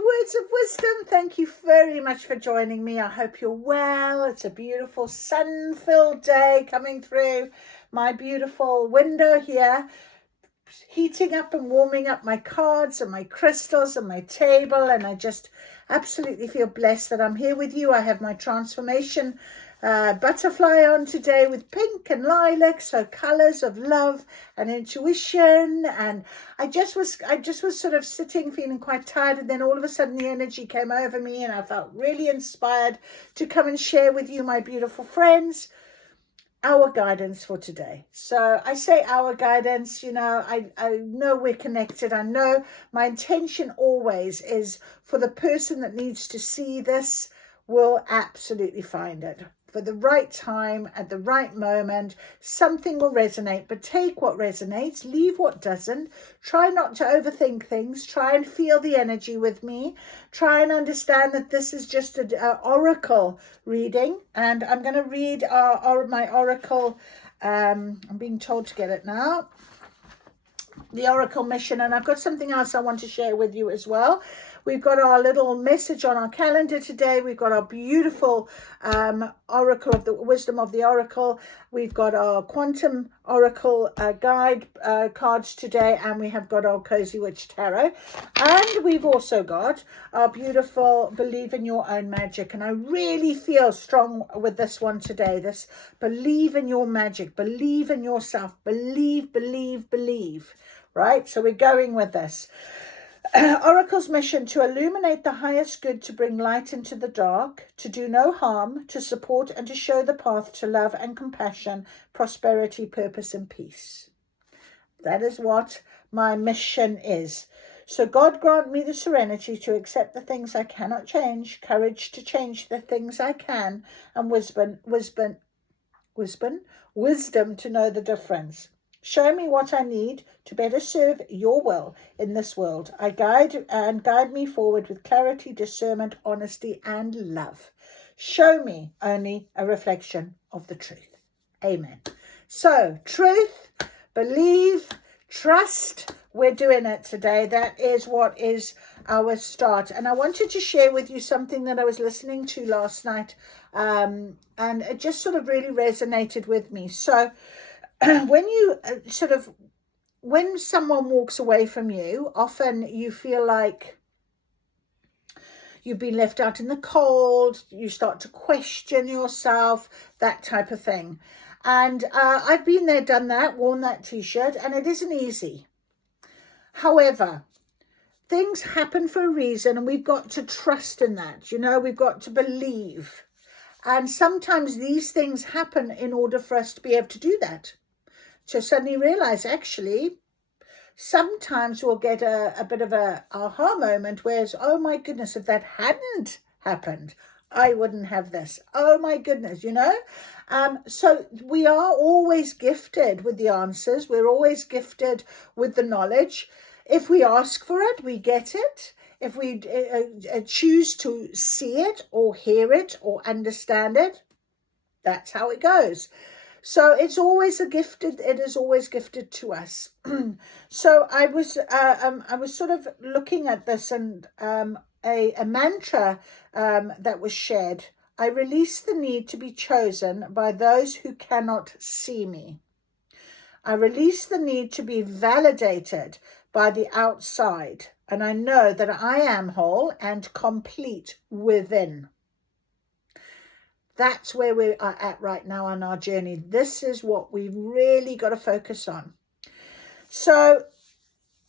to Words of Wisdom. Thank you very much for joining me. I hope you're well. It's a beautiful sun-filled day coming through my beautiful window here, heating up and warming up my cards and my crystals and my table, and I just absolutely feel blessed that I'm here with you. I have my transformation butterfly on today with pink and lilac, so colors of love and intuition. And I just was sort of sitting feeling quite tired, and then all of a sudden the energy came over me and I felt really inspired to come and share with you, my beautiful friends, our guidance for today. So I say our guidance, you know, I know we're connected. I know my intention always is for the person that needs to see this will absolutely find it. For the right time, at the right moment, something will resonate, but take what resonates, leave what doesn't. Try not to overthink things. Try and feel the energy with me. Try and understand that this is just an oracle reading, and I'm going to read my oracle. I'm being told to get it now. The oracle mission, and I've got something else I want to share with you as well. We've got our little message on our calendar today. We've got our beautiful oracle of the wisdom of the oracle. We've got our quantum oracle guide cards today, and we have got our cozy witch tarot, and we've also got our beautiful believe in your own magic. And I really feel strong with this one today, this believe in your magic, believe in yourself, believe, right? So we're going with this. Oracle's mission: to illuminate the highest good, to bring light into the dark, to do no harm, to support and to show the path to love and compassion, prosperity, purpose and peace. That is what my mission is. So God grant me the serenity to accept the things I cannot change, courage to change the things I can, and wisdom to know the difference. Show me what I need to better serve your will in this world. Guide me forward with clarity, discernment, honesty, and love. Show me only a reflection of the truth. Amen. So, truth, believe, trust. We're doing it today. That is what is our start. And I wanted to share with you something that I was listening to last night, and it just sort of really resonated with me. So, when you when someone walks away from you, often you feel like you've been left out in the cold, you start to question yourself, that type of thing. And I've been there, done that, worn that t-shirt, and it isn't easy. However, things happen for a reason, and we've got to trust in that. You know, we've got to believe. And sometimes these things happen in order for us to be able to do that. To suddenly realize, actually, sometimes we'll get a bit of a aha moment, whereas, oh my goodness, if that hadn't happened, I wouldn't have this. Oh my goodness, you know? So we are always gifted with the answers. We're always gifted with the knowledge. If we ask for it, we get it. If we choose to see it or hear it or understand it, that's how it goes. So it's always it is always gifted to us. So I was sort of looking at this, and a mantra that was shared: I release the need to be chosen by those who cannot see me. I release the need to be validated by the outside, and I know that I am whole and complete within. That's where we are at right now on our journey. This is what we've really got to focus on. So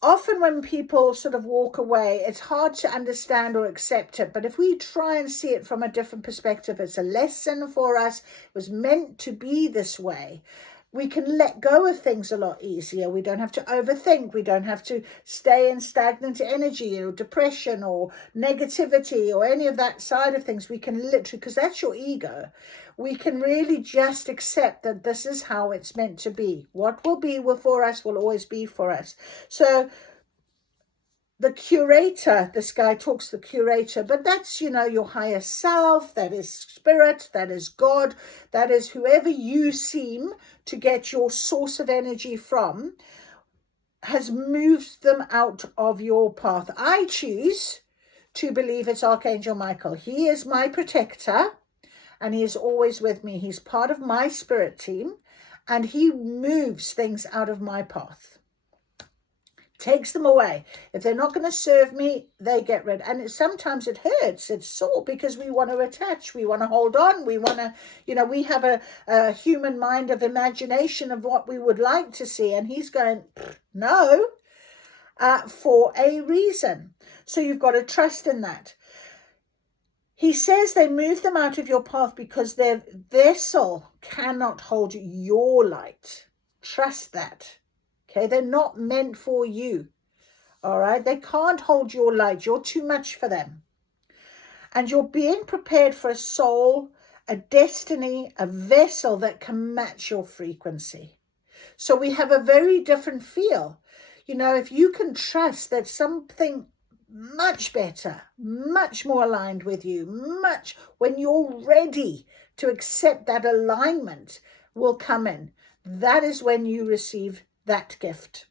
often when people sort of walk away, it's hard to understand or accept it. But if we try and see it from a different perspective, it's a lesson for us. It was meant to be this way. We can let go of things a lot easier. We don't have to overthink. We don't have to stay in stagnant energy or depression or negativity or any of that side of things. We can literally, because that's your ego, we can really just accept that this is how it's meant to be. What will be for us will always be for us. So the curator, this guy talks the curator, but that's, you know, your higher self, that is spirit, that is God, that is whoever you seem to get your source of energy from, has moved them out of your path. I choose to believe it's Archangel Michael. He is my protector and he is always with me. He's part of my spirit team and he moves things out of my path. Takes them away. If they're not going to serve me, they get rid. And sometimes it hurts. It's sore because we want to attach. We want to hold on. We want to, we have a human mind of imagination of what we would like to see. And he's going, no, for a reason. So you've got to trust in that. He says they move them out of your path because their vessel cannot hold your light. Trust that. Okay, they're not meant for you. All right, they can't hold your light. You're too much for them. And you're being prepared for a soul, a destiny, a vessel that can match your frequency. So we have a very different feel. If you can trust that something much better, much more aligned with you, when you're ready to accept that alignment will come in. That is when you receive that gift.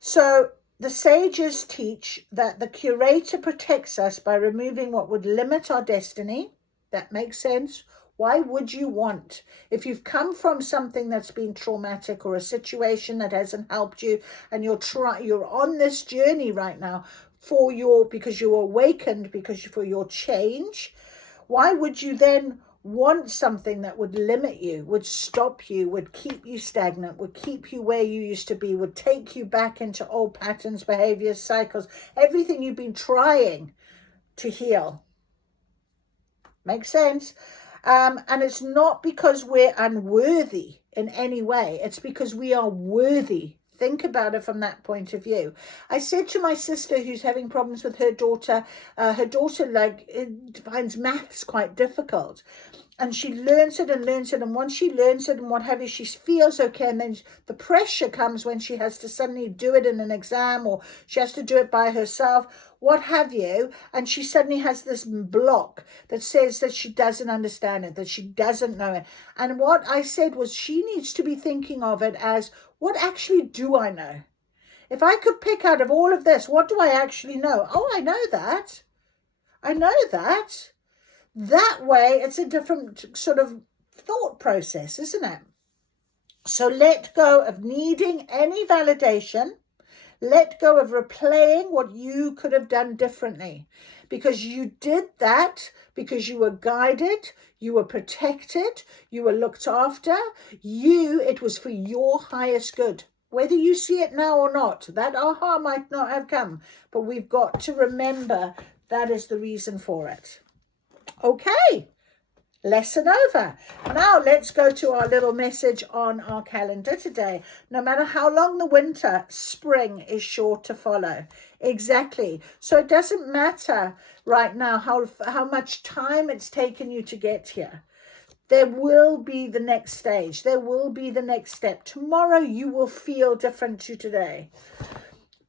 So the sages teach that the curator protects us by removing what would limit our destiny. That makes sense. Why would you want, if you've come from something that's been traumatic or a situation that hasn't helped you and you're on this journey right now because you're awakened, for your change, why would you then want something that would limit you, would stop you, would keep you stagnant, would keep you where you used to be, would take you back into old patterns, behaviors, cycles, everything you've been trying to heal? Makes sense? And it's not because we're unworthy in any way. It's because we are worthy. Think about it from that point of view. I said to my sister who's having problems with her daughter finds maths quite difficult. And she learns it. And once she learns it and what have you, she feels okay. And then the pressure comes when she has to suddenly do it in an exam or she has to do it by herself, what have you. And she suddenly has this block that says that she doesn't understand it, that she doesn't know it. And what I said was she needs to be thinking of it as, what actually do I know? If I could pick out of all of this, what do I actually know? Oh, I know that. I know that. That way, it's a different sort of thought process, isn't it? So let go of needing any validation. Let go of replaying what you could have done differently. Because you did that, because you were guided, you were protected, you were looked after. It was for your highest good. Whether you see it now or not, that aha might not have come. But we've got to remember that is the reason for it. Okay, lesson over. Now let's go to our little message on our calendar today. No matter how long the winter, spring is sure to follow. Exactly. So it doesn't matter right now how much time it's taken you to get here. There will be the next stage. There will be the next step. Tomorrow you will feel different to today.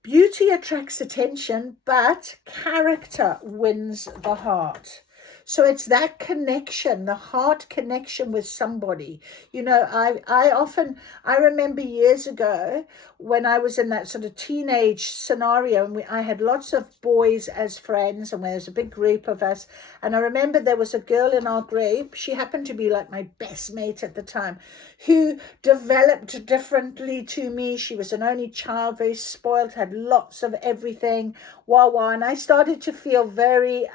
Beauty attracts attention, but character wins the heart. So it's that connection, the heart connection with somebody. I remember years ago when I was in that sort of teenage scenario, and I had lots of boys as friends, and there was a big group of us. And I remember there was a girl in our group, she happened to be like my best mate at the time, who developed differently to me. She was an only child, very spoiled, had lots of everything, and I started to feel very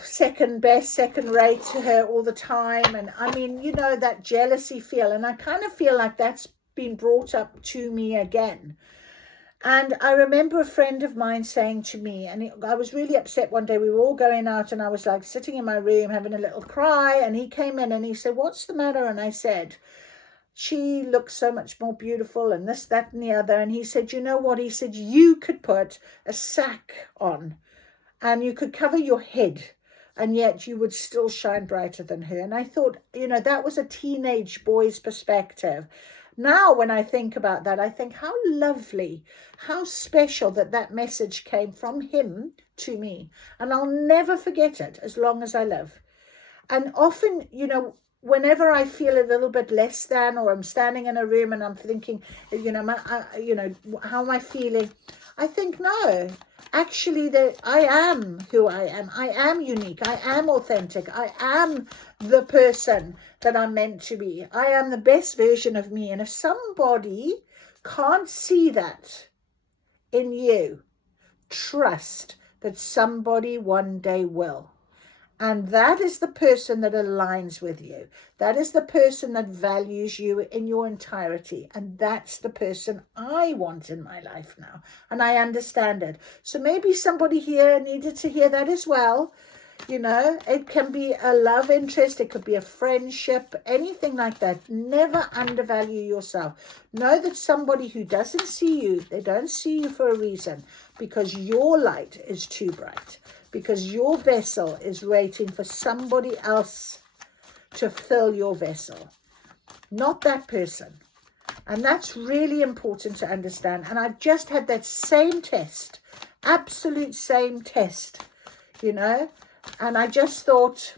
second best, second rate to her all the time. And I mean, that jealousy feel. And I kind of feel like that's been brought up to me again. And I remember a friend of mine saying to me, and I was really upset one day. We were all going out and I was like sitting in my room having a little cry. And he came in and he said, "What's the matter?" And I said, "She looks so much more beautiful and this, that and the other." And he said, "You know what?" He said, "You could put a sack on and you could cover your head and yet you would still shine brighter than her." And I thought, that was a teenage boy's perspective. Now, when I think about that, I think how lovely, how special that message came from him to me. And I'll never forget it as long as I live. And often, whenever I feel a little bit less than, or I'm standing in a room and I'm thinking, how am I feeling? I think, no, actually that I am who I am. I am unique. I am authentic. I am the person that I'm meant to be. I am the best version of me. And if somebody can't see that in you, trust that somebody one day will. And that is the person that aligns with you. That is the person that values you in your entirety. And that's the person I want in my life now. And I understand it. So maybe somebody here needed to hear that as well. You know, it can be a love interest. It could be a friendship, anything like that. Never undervalue yourself. Know that somebody who doesn't see you, they don't see you for a reason, because your light is too bright. Because your vessel is waiting for somebody else to fill your vessel, not that person. And that's really important to understand. And I've just had that same test, absolute same test, you know. And I just thought,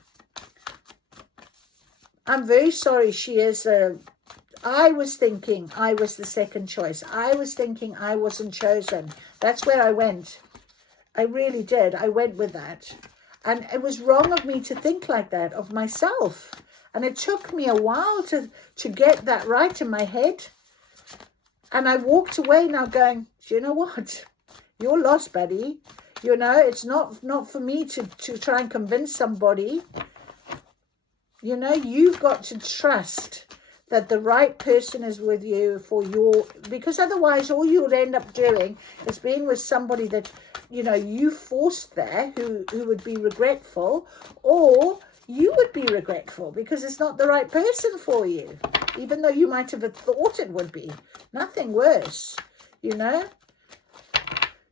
I'm very sorry. I was thinking I was the second choice. I was thinking I wasn't chosen. That's where I went. I really did. I went with that. And it was wrong of me to think like that of myself. And it took me a while to get that right in my head. And I walked away now going, do you know what? You're lost, buddy. You know, it's not for me to try and convince somebody. You know, you've got to trust that the right person is with you because otherwise all you'll end up doing is being with somebody that, you know, you forced there who would be regretful, or you would be regretful because it's not the right person for you, even though you might have thought it would be. Nothing worse, you know.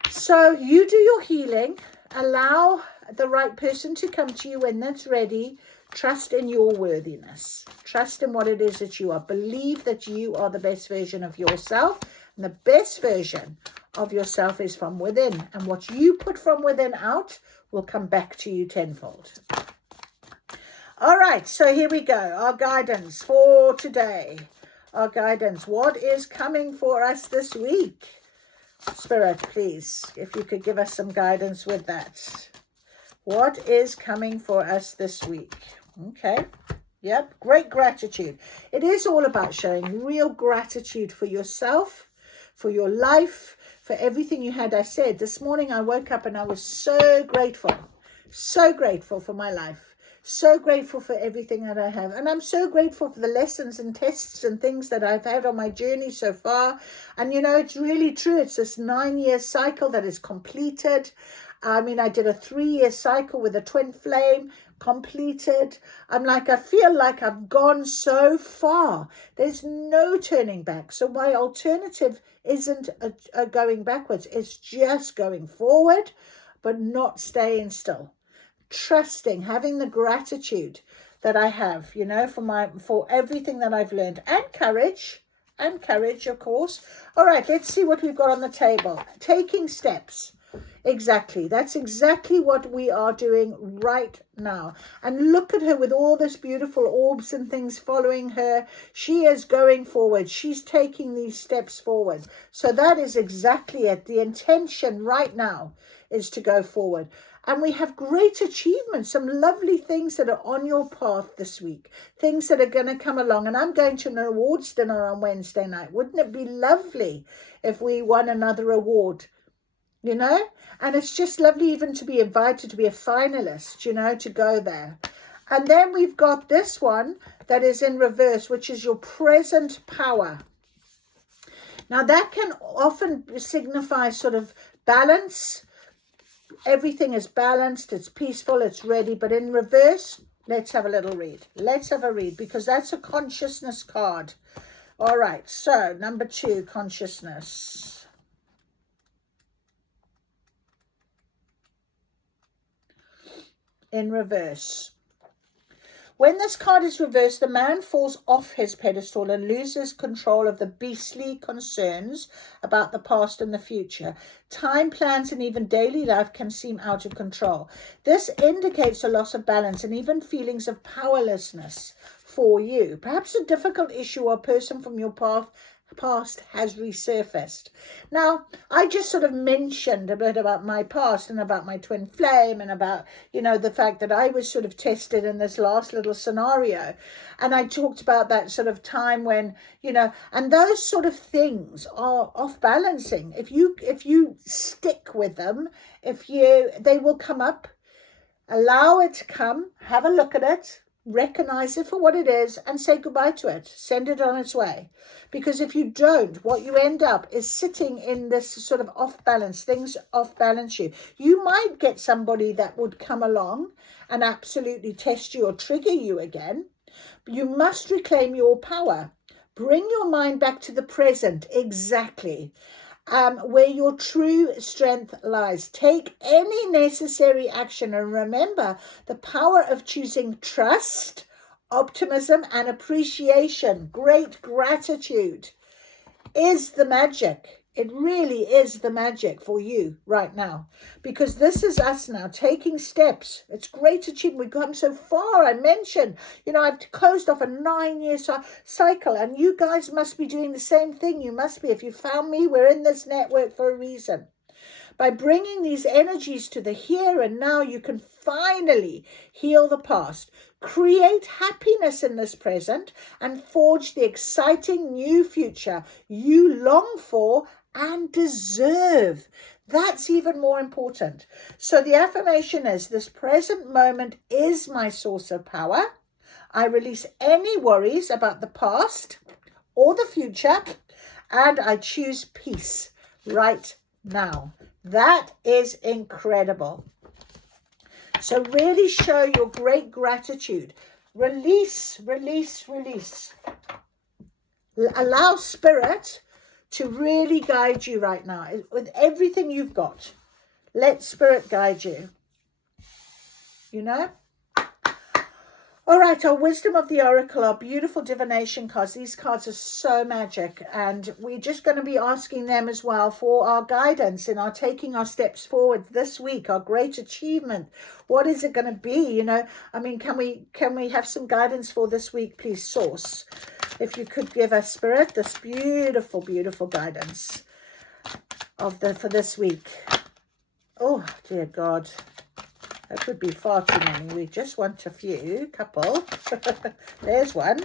So you do your healing, allow the right person to come to you when that's ready. Trust in your worthiness. Trust in what it is that you are. Believe that you are the best version of yourself. And the best version of yourself is from within. And what you put from within out will come back to you tenfold. All right, so here we go. Our guidance for today. Our guidance. What is coming for us this week? Spirit, please, if you could give us some guidance with that. What is coming for us this week? Okay. Yep. Great gratitude. It is all about showing real gratitude for yourself, for your life, for everything you had. I said this morning I woke up and I was so grateful for my life. So grateful for everything that I have. And I'm so grateful for the lessons and tests and things that I've had on my journey so far. And, you know, it's really true. It's this 9-year cycle that is completed. I mean, I did a 3-year cycle with a twin flame, completed. I feel like I've gone so far. There's no turning back. So my alternative isn't a going backwards. It's just going forward, but not staying still. Trusting, having the gratitude that I have, you know, for everything that I've learned, and courage, of course. All right, let's see what we've got on the table. Taking steps. Exactly. That's exactly what we are doing right now. And look at her with all this beautiful orbs and things following her. She is going forward. She's taking these steps forward. So that is exactly it. The intention right now is to go forward. And we have great achievements, some lovely things that are on your path this week, things that are going to come along. And I'm going to an awards dinner on Wednesday night. Wouldn't it be lovely if we won another award? You know, and it's just lovely even to be invited to be a finalist, you know, to go there. And then we've got this one that is in reverse, which is your present power. Now that can often signify sort of balance. Everything is balanced, it's peaceful, it's ready. But in reverse, let's have a little read. Let's have a read, because that's a consciousness card. All right, so number 2, consciousness. In reverse. When this card is reversed, the man falls off his pedestal and loses control of the beastly concerns about the past and the future. Time, plans, and even daily life can seem out of control. This indicates a loss of balance and even feelings of powerlessness for you. Perhaps a difficult issue or person from your past past has resurfaced. Now, I just sort of mentioned a bit about my past and about my twin flame and about, you know, the fact that I was sort of tested in this last little scenario. And I talked about that sort of time when, you know, and those sort of things are off balancing. If you stick with them, they will come up. Allow it to come, have a look at it, recognize it for what it is, and say goodbye to it. Send it on its way. Because if you don't, what you end up is sitting in this sort of off balance. Things off balance you. You might get somebody that would come along and absolutely test you or trigger you again. But you must reclaim your power. Bring your mind back to the present. Exactly. Where your true strength lies. Take any necessary action, and remember the power of choosing trust, optimism, and appreciation. Great gratitude is the magic. It really is the magic for you right now, because this is us now taking steps. It's great achievement. We've come so far. I mentioned, you know, I've closed off a 9-year cycle, and you guys must be doing the same thing. You must be. If you found me, we're in this network for a reason. By bringing these energies to the here and now, you can finally heal the past, create happiness in this present, and forge the exciting new future you long for and deserve. That's even more important. So the affirmation is, this present moment is my source of power. I release any worries about the past or the future, and I choose peace right now. That is incredible. So really show your great gratitude. Release, release, release. Allow spirit to really guide you right now with everything you've got. Let spirit guide you. You know? All right, our Wisdom of the Oracle, our beautiful divination cards. These cards are so magic, and we're just going to be asking them as well for our guidance in our taking our steps forward this week, our great achievement. What is it going to be? You know, I mean, can we have some guidance for this week, please, Source? If you could give us, Spirit, this beautiful, beautiful guidance for this week. Oh, dear God. That would be far too many. We just want a few, couple. There's one.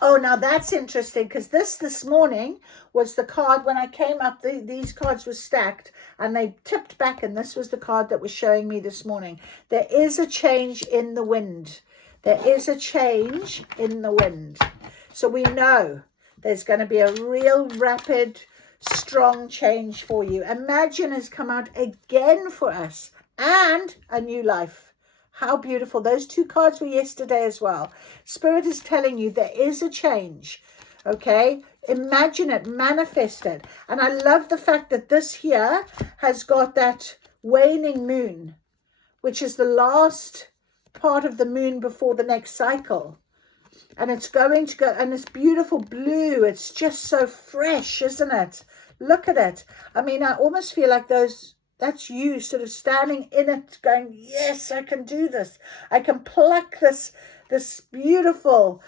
Oh, now that's interesting, because this morning was the card. When I came up, these cards were stacked and they tipped back, and this was the card that was showing me this morning. There is a change in the wind. There is a change in the wind. So we know there's going to be a real rapid, strong change for you. Imagine has come out again for us, and a new life. How beautiful. Those two cards were yesterday as well. Spirit is telling you there is a change. Okay, imagine it, manifest it. And I love the fact that this here has got that waning moon, which is the last part of the moon before the next cycle. And it's going to go, and it's beautiful blue. It's just so fresh, isn't it? Look at it. I mean, I almost feel like that's you sort of standing in it going, yes, I can do this. I can pluck this beautiful,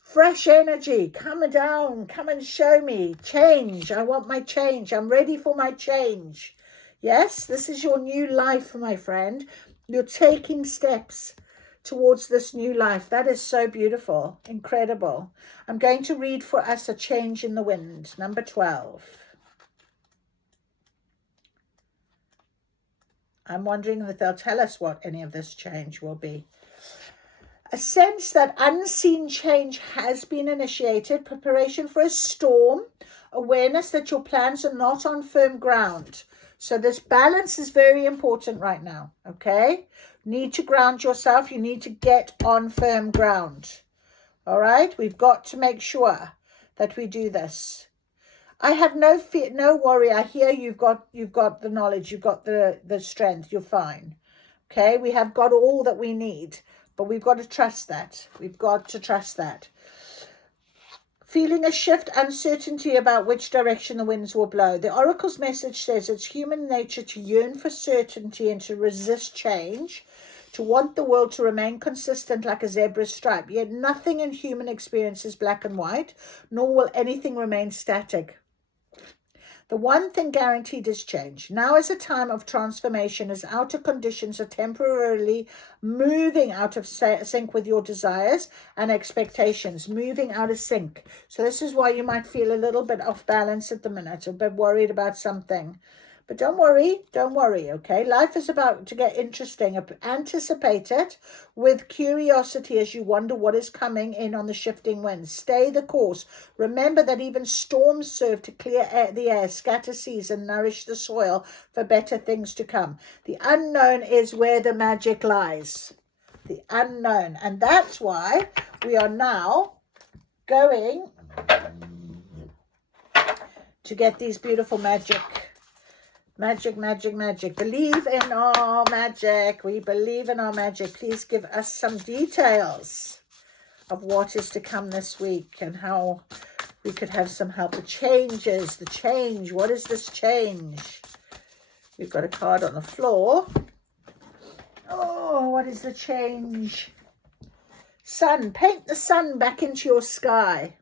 fresh energy. Come down, come and show me. Change. I want my change. I'm ready for my change. Yes, this is your new life, my friend. You're taking steps towards this new life. That is so beautiful. Incredible. I'm going to read for us a change in the wind. Number 12. I'm wondering if they'll tell us what any of this change will be. A sense that unseen change has been initiated. Preparation for a storm. Awareness that your plans are not on firm ground. So this balance is very important right now. Okay? Need to ground yourself. You need to get on firm ground. All right? We've got to make sure that we do this. I have no fear, no worry. I hear you've got the knowledge, you've got the strength, you're fine. Okay, we have got all that we need, but we've got to trust that. We've got to trust that. Feeling a shift, uncertainty about which direction the winds will blow. The Oracle's message says it's human nature to yearn for certainty and to resist change. to want the world to remain consistent like a zebra stripe. Yet nothing in human experience is black and white, nor will anything remain static. The one thing guaranteed is change. Now is a time of transformation as outer conditions are temporarily moving out of sync with your desires and expectations, moving out of sync. So this is why you might feel a little bit off balance at the minute, a bit worried about something. But don't worry, okay? Life is about to get interesting. Anticipate it with curiosity as you wonder what is coming in on the shifting winds. Stay the course. Remember that even storms serve to clear the air, scatter seas, and nourish the soil for better things to come. The unknown is where the magic lies. The unknown. And that's why we are now going to get these beautiful magic. Magic. Believe in our magic. We believe in our magic. Please give us some details of what is to come this week and how we could have some help. The change. What is this change? We've got a card on the floor. Oh, what is the change? Sun. Paint the sun back into your sky.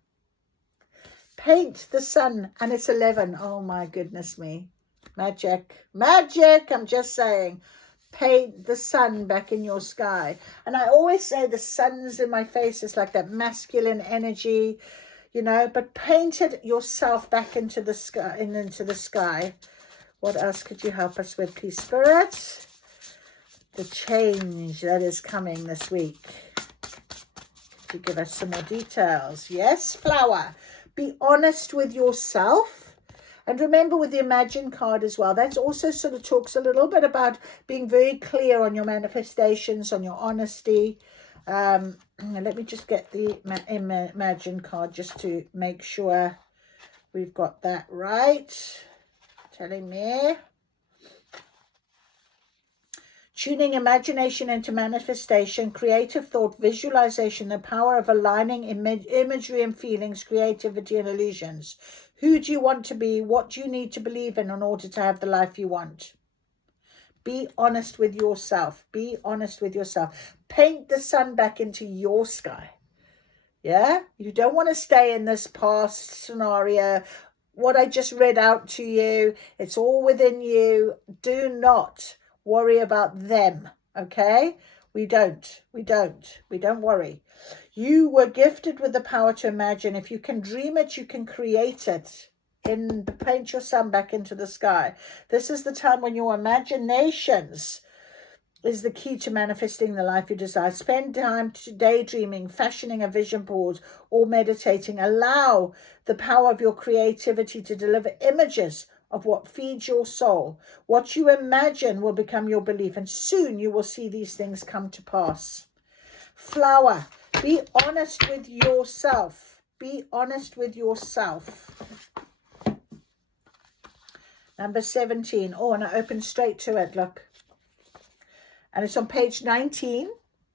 Paint the sun. And it's 11. Oh, my goodness me. Magic, I'm just saying, paint the sun back in your sky. And I always say the sun's in my face, it's like that masculine energy, you know, but paint it yourself back into the sky. What else could you help us with, please, Spirit? The change that is coming this week. Could you give us some more details? Yes, flower. Be honest with yourself. And remember with the Imagine card as well, that's also sort of talks a little bit about being very clear on your manifestations, on your honesty. Let me just get the Imagine card just to make sure we've got that right. Telling me. Tuning imagination into manifestation, creative thought, visualization, the power of aligning imagery and feelings, creativity and illusions. Who do you want to be? What do you need to believe in order to have the life you want? Be honest with yourself. Be honest with yourself. Paint the sun back into your sky. Yeah? You don't want to stay in this past scenario. What I just read out to you, it's all within you. Do not worry about them, okay? We don't worry. You were gifted with the power to imagine. If you can dream it, you can create it. Paint your sun back into the sky. This is the time when your imaginations is the key to manifesting the life you desire. Spend time daydreaming, fashioning a vision board, or meditating. Allow the power of your creativity to deliver images of what feeds your soul. What you imagine will become your belief, and soon you will see these things come to pass. Flower, be honest with yourself. Be honest with yourself. Number 17. Oh, and I open straight to it, look. And it's on page 19.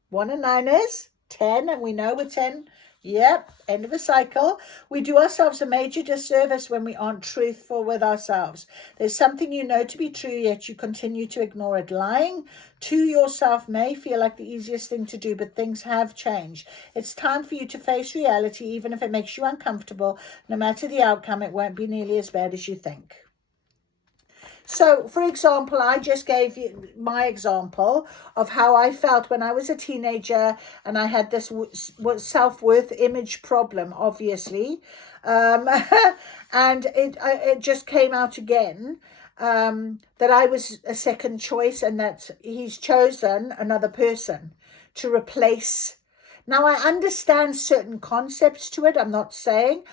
1 and 9 is 10, and we know with 10, yep, end of a cycle. We do ourselves a major disservice when we aren't truthful with ourselves. There's something you know to be true, yet you continue to ignore it. Lying to yourself may feel like the easiest thing to do, but things have changed. It's time for you to face reality, even if it makes you uncomfortable. No matter the outcome, it won't be nearly as bad as you think. So, for example, I just gave you my example of how I felt when I was a teenager and I had this self-worth image problem, obviously. And it just came out again that I was a second choice and that he's chosen another person to replace. Now, I understand certain concepts to it, I'm not saying,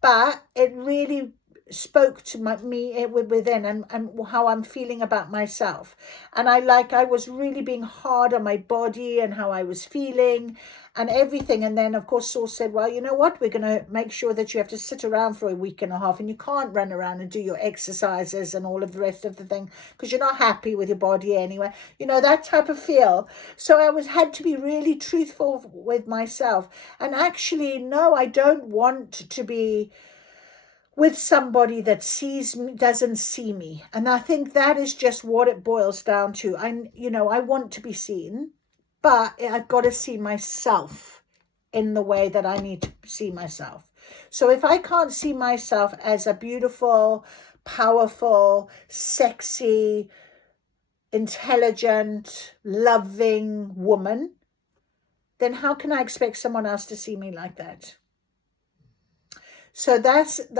but it really spoke to me within and how I'm feeling about myself. And I was really being hard on my body and how I was feeling and everything. And then, of course, Saul said, well, you know what? We're going to make sure that you have to sit around for a week and a half and you can't run around and do your exercises and all of the rest of the thing because you're not happy with your body anyway. You know, that type of feel. So I had to be really truthful with myself. And actually, no, I don't want to be with somebody that sees me, doesn't see me. And I think that is just what it boils down to. I want to be seen. but I've got to see myself in the way that I need to see myself. So if I can't see myself as a beautiful, powerful, sexy, intelligent, loving woman, then how can I expect someone else to see me like that? So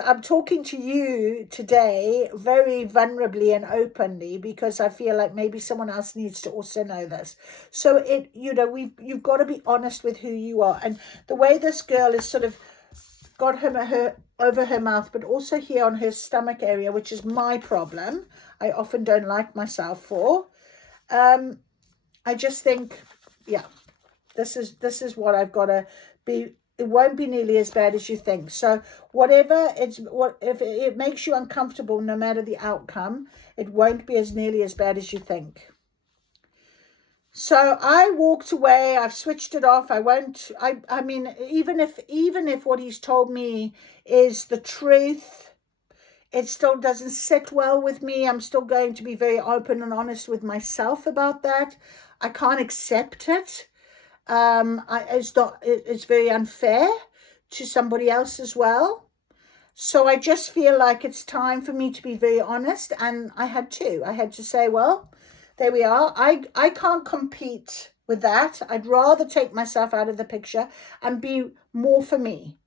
I'm talking to you today very vulnerably and openly, because I feel like maybe someone else needs to also know this. So you've got to be honest with who you are. And the way this girl has sort of got her over her mouth, but also here on her stomach area, which is my problem, I often don't like myself for. I just think, yeah, this is what I've got to be. It won't be nearly as bad as you think. So if it makes you uncomfortable, no matter the outcome, it won't be nearly as bad as you think. So I walked away. I've switched it off. I mean, even if what he's told me is the truth, it still doesn't sit well with me. I'm still going to be very open and honest with myself about that. I can't accept it. It's very unfair to somebody else as well. So I just feel like it's time for me to be very honest. And I had to say, well, there we are. I can't compete with that. I'd rather take myself out of the picture and be more for me,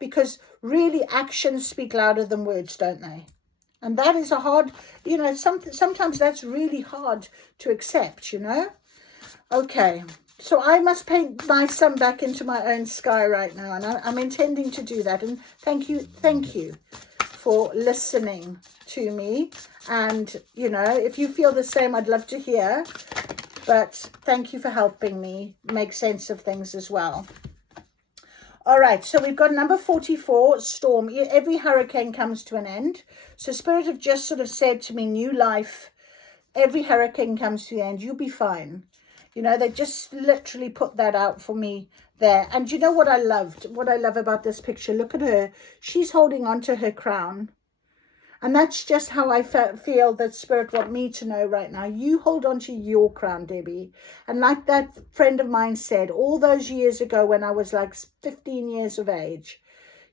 because really actions speak louder than words, don't they? And that is a hard, sometimes that's really hard to accept, Okay, so I must paint my sun back into my own sky right now, and I'm intending to do that. And thank you for listening to me. And, if you feel the same, I'd love to hear. But thank you for helping me make sense of things as well. All right, so we've got number 44, storm. Every hurricane comes to an end. So Spirit have just sort of said to me, new life. Every hurricane comes to an end. You'll be fine. They just literally put that out for me there. And you know what I loved? What I love about this picture, look at her. She's holding on to her crown. And that's just how I feel that Spirit want me to know right now. You hold on to your crown, Debbie. And like that friend of mine said, all those years ago when I was like 15 years of age,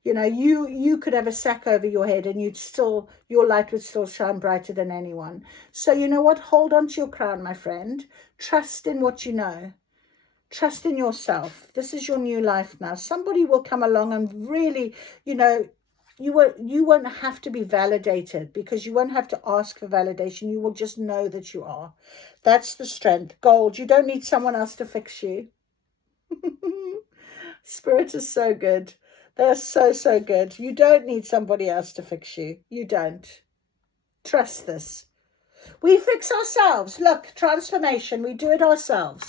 you could have a sack over your head and your light would still shine brighter than anyone. So you know what? Hold on to your crown, my friend. Trust in what you know. Trust in yourself. This is your new life now. Somebody will come along and really, you won't have to be validated, because you won't have to ask for validation. You will just know that you are. That's the strength. Gold. You don't need someone else to fix you. Spirit is so good. They're so, so good. You don't need somebody else to fix you. You don't. Trust this. We fix ourselves. Look, transformation. We do it ourselves.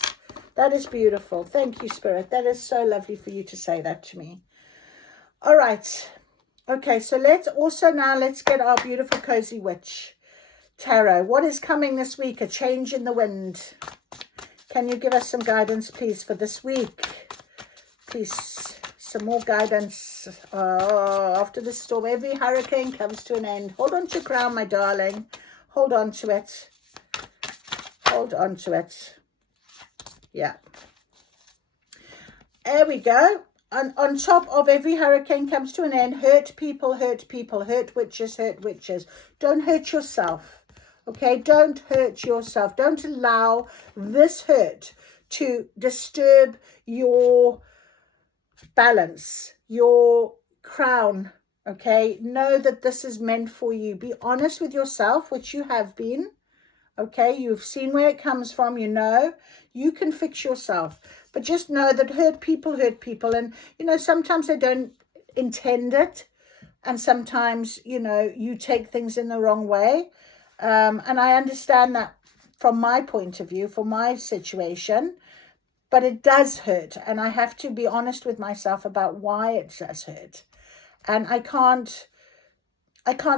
That is beautiful. Thank you, Spirit. That is so lovely for you to say that to me. All right. Okay, so let's get our beautiful Cozy Witch Tarot. What is coming this week? A change in the wind. Can you give us some guidance, please, for this week? Please. Some more guidance. After the storm, every hurricane comes to an end. Hold on to your crown, my darling. Hold on to it. Hold on to it. Yeah. There we go. On top of every hurricane comes to an end. Hurt people, hurt people. Hurt witches, hurt witches. Don't hurt yourself. Okay? Don't hurt yourself. Don't allow this hurt to disturb your balance, your crown. Okay, know that this is meant for you. Be honest with yourself, which you have been. Okay, you've seen where it comes from. You can fix yourself, but just know that hurt people, and sometimes they don't intend it, and sometimes you take things in the wrong way, and I understand that from my point of view, for my situation. But it does hurt, and I have to be honest with myself about why it does hurt. And I can't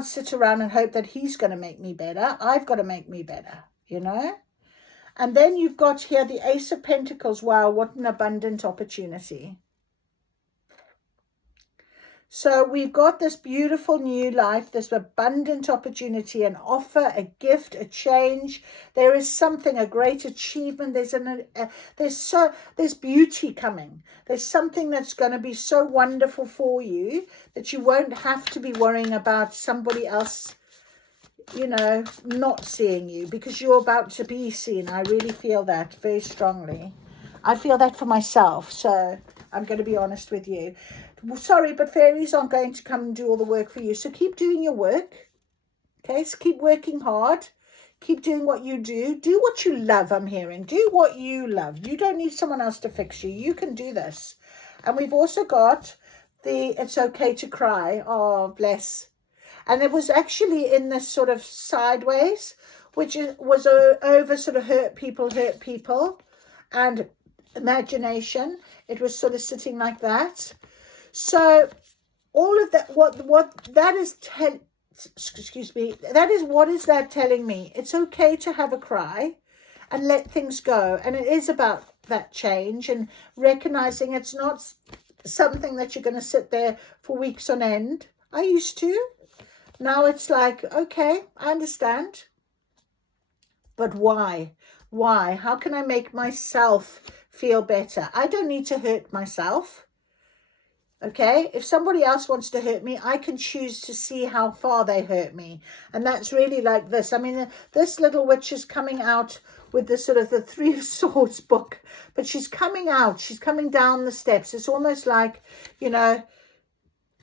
sit around and hope that he's going to make me better. I've got to make me better, And then you've got here the Ace of Pentacles. Wow, what an abundant opportunity. So we've got this beautiful new life, this abundant opportunity, an offer, a gift, a change. There is something, a great achievement. There's beauty coming. There's something that's going to be so wonderful for you that you won't have to be worrying about somebody else, you know, not seeing you, because you're about to be seen. I really feel that very strongly. I feel that for myself. So I'm going to be honest with you. Sorry, but fairies aren't going to come and do all the work for you. So keep doing your work. Okay, so keep working hard. Keep doing what you do. Do what you love, I'm hearing. Do what you love. You don't need someone else to fix you. You can do this. And we've also got the it's okay to cry. Oh, bless. And it was actually in this sort of sideways, which was over sort of hurt people. And imagination. It was sort of sitting like that. So all of that, what that is that is what is that telling me? It's okay to have a cry and let things go. And it is about that change and recognizing it's not something that you're going to sit there for weeks on end. I used to. Now it's like, okay, I understand. But why? Why? How can I make myself feel better? I don't need to hurt myself. Okay, if somebody else wants to hurt me, I can choose to see how far they hurt me. And that's really like this. I mean, this little witch is coming out with the sort of the Three of Swords book, but she's coming out. She's coming down the steps. It's almost like, you know,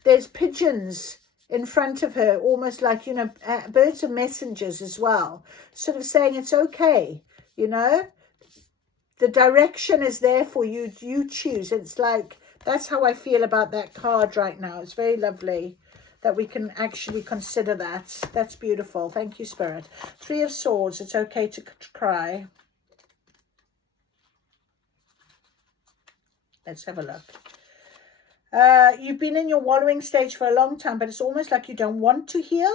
there's pigeons in front of her, almost like, you know, birds are messengers as well, sort of saying it's okay, you know, the direction is there for you. You choose. It's like, that's how I feel about that card right now. It's very lovely that we can actually consider that. That's beautiful. Thank you, Spirit. Three of Swords. It's okay to cry. Let's have a look. You've been in your wallowing stage for a long time, but it's almost like you don't want to heal.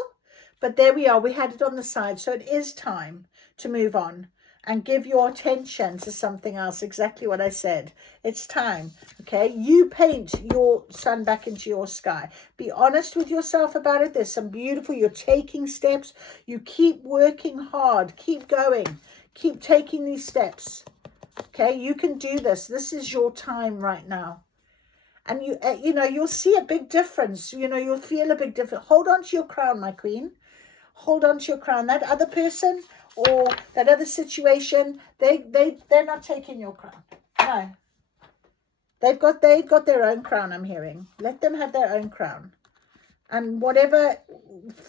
But there we are. We had it on the side. So it is time to move on and give your attention to something else. Exactly what I said. It's time. Okay. You paint your sun back into your sky. Be honest with yourself about it. There's some beautiful, you're taking steps. You keep working hard. Keep going. Keep taking these steps. Okay. You can do this. This is your time right now. And you know, you'll see a big difference. You know, you'll feel a big difference. Hold on to your crown, my queen. Hold on to your crown. That other person or that other situation, they're not taking your crown. No. They've got their own crown, I'm hearing. Let them have their own crown. And whatever,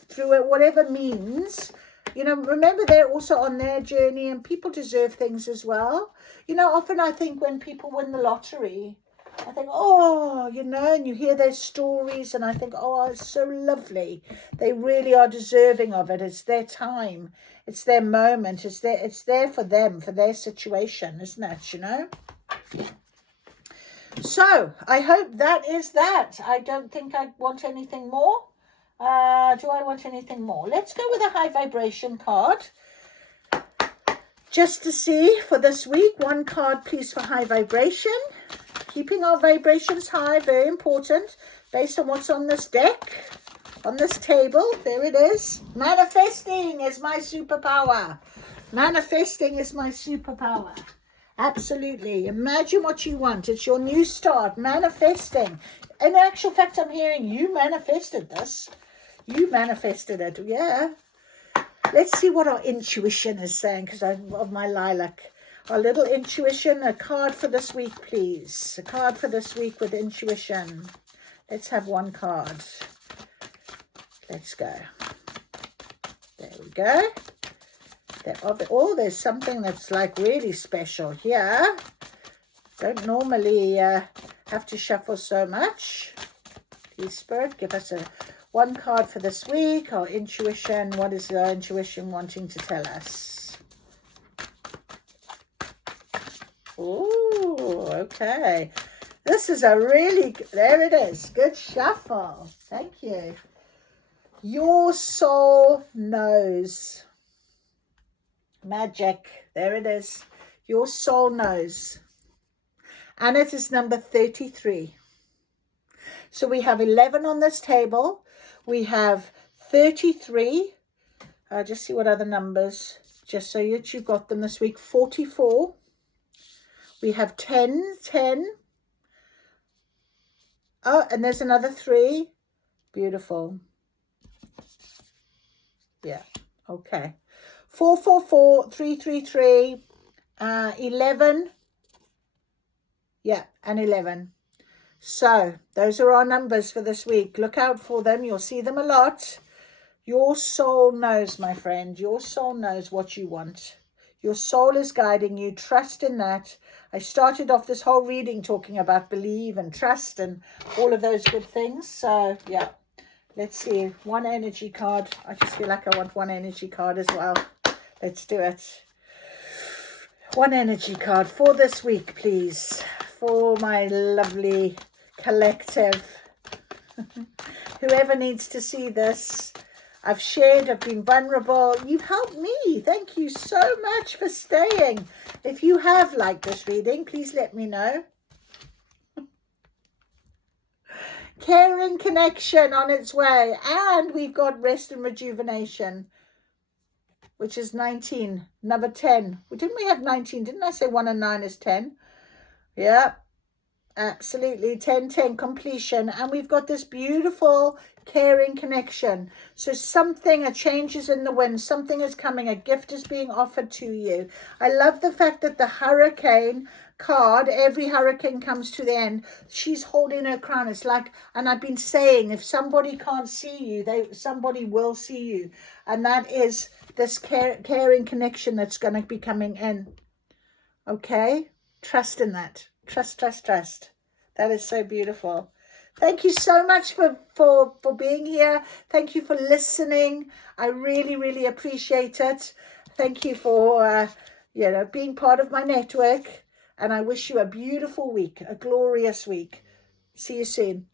through it, whatever means, you know, remember they're also on their journey and people deserve things as well. You know, often I think when people win the lottery, I think, oh, you know, and you hear their stories and I think, oh, it's so lovely. They really are deserving of it. It's their time. It's their moment. It's there for them, for their situation, isn't it, you know? So I hope that is that. I don't think I want anything more. Do I want anything more? Let's go with a high vibration card. Just to see for this week, one card, please, for high vibration. Keeping our vibrations high, very important, based on what's on this deck, on this table. There it is. Manifesting is my superpower. Manifesting is my superpower. Absolutely. Imagine what you want. It's your new start. Manifesting. In actual fact, I'm hearing you manifested this. You manifested it. Yeah. Let's see what our intuition is saying because of my lilac. Our little intuition, a card for this week, please. A card for this week with intuition. Let's have one card. Let's go. There we go. There's something that's like really special here. Don't normally have to shuffle so much. Please, Spirit, give us one card for this week. Our intuition. What is our intuition wanting to tell us? Oh, okay. This is a really, there it is. Good shuffle. Thank you. Your soul knows. Magic. There it is. Your soul knows. And it is number 33. So we have 11 on this table. We have 33. Just see what other numbers, just so that you've got them this week. 44. We have 10, 10. Oh, and there's another 3. Beautiful. Yeah, okay. 444, 333, 11. Yeah, and 11. So those are our numbers for this week. Look out for them. You'll see them a lot. Your soul knows, my friend. Your soul knows what you want. Your soul is guiding you. Trust in that. I started off this whole reading talking about believe and trust and all of those good things. So, yeah. Let's see. One energy card. I just feel like I want one energy card as well. Let's do it. One energy card for this week, please. For my lovely collective. Whoever needs to see this. I've shared, I've been vulnerable. You've helped me. Thank you so much for staying. If you have liked this reading, please let me know. Caring connection on its way. And we've got rest and rejuvenation, which is 19. Number 10. Didn't we have 19? Didn't I say 1 and 9 is 10? Yeah. Absolutely. 10, 10 completion. And we've got this beautiful caring connection. So something, a change is in the wind. Something is coming. A gift is being offered to you. I love the fact that the hurricane card, every hurricane comes to the end. She's holding her crown. It's like, and I've been saying, if somebody can't see you, somebody will see you. And that is this caring connection that's going to be coming in. Okay? Trust in that. Trust, trust, trust. That is so beautiful. Thank you so much for being here. Thank you for listening. I really, really appreciate it. Thank you for, being part of my network. And I wish you a beautiful week, a glorious week. See you soon.